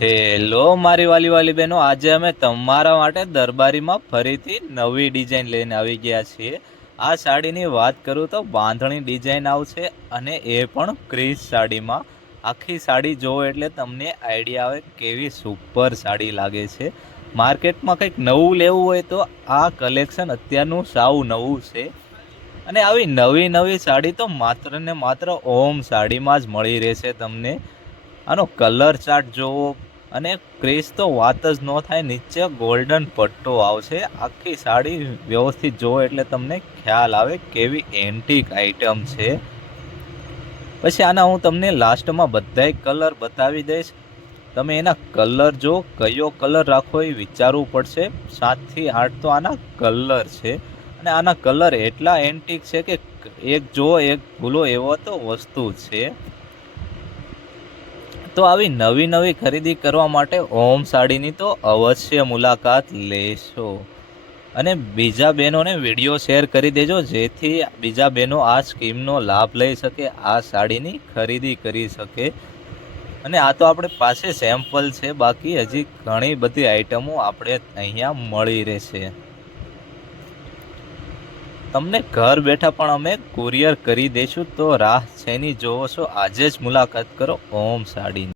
Hello મારી વાલી વાલી બહેનો, આજે અમે તમારા માટે દરબારીમાં ફરીથી નવી ડિઝાઇન લઈને આવી ગયા છીએ। આ સાડીની વાત કરું તો બાંધણી ડિઝાઇન આવશે અને એ પણ ક્રીઝ સાડીમાં। આખી સાડી જોવો એટલે તમને આઈડિયા આવે કેવી સુપર સાડી લાગે છે। માર્કેટમાં કંઈક નવું લેવું હોય તો આ કલેક્શન અત્યારનું સાવ નવું છે અને આવી નવી નવી સાડી તો માત્ર ને માત્ર ઓમ સાડીમાં જ મળી રહેશે તમને। આનો કલર ચાર્ટ જોવો અને ક્રેઝ તો વાત જ ન થાય। નીચે ગોલ્ડન પટ્ટો આવશે। આખી સાડી વ્યવસ્થિત જોવો એટલે તમને ખ્યાલ આવે કેવી એન્ટિક આઈટમ છે। પછી આના હું તમને લાસ્ટમાં બધાય કલર બતાવી દઈશ। તમે એના કલર જો કયો કલર રાખવો એ વિચારવું પડશે। 7 થી 8 તો આના કલર છે અને આના કલર એટલા એન્ટિક છે કે એક જો એક ભૂલો એવો તો વસ્તુ છે। તો આવી નવી નવી ખરીદી કરવા માટે ઓમ સાડીની તો અવશ્ય મુલાકાત લેશો અને બીજા બહેનોને વિડીયો શેર કરી દેજો, જેથી બીજા બહેનો આ સ્કીમનો લાભ લઈ શકે, આ સાડીની ખરીદી કરી શકે। અને આ તો આપણે પાસે સેમ્પલ છે, બાકી હજી ઘણી બધી આઈટમો આપણે અહીંયા મળી રહેશે। તમને ઘર બેઠા પણ અમે કુરિયર કરી દઈશું। તો રાહ શેની જોવો છો, આજે જ મુલાકાત કરો ઓમ સાડીની।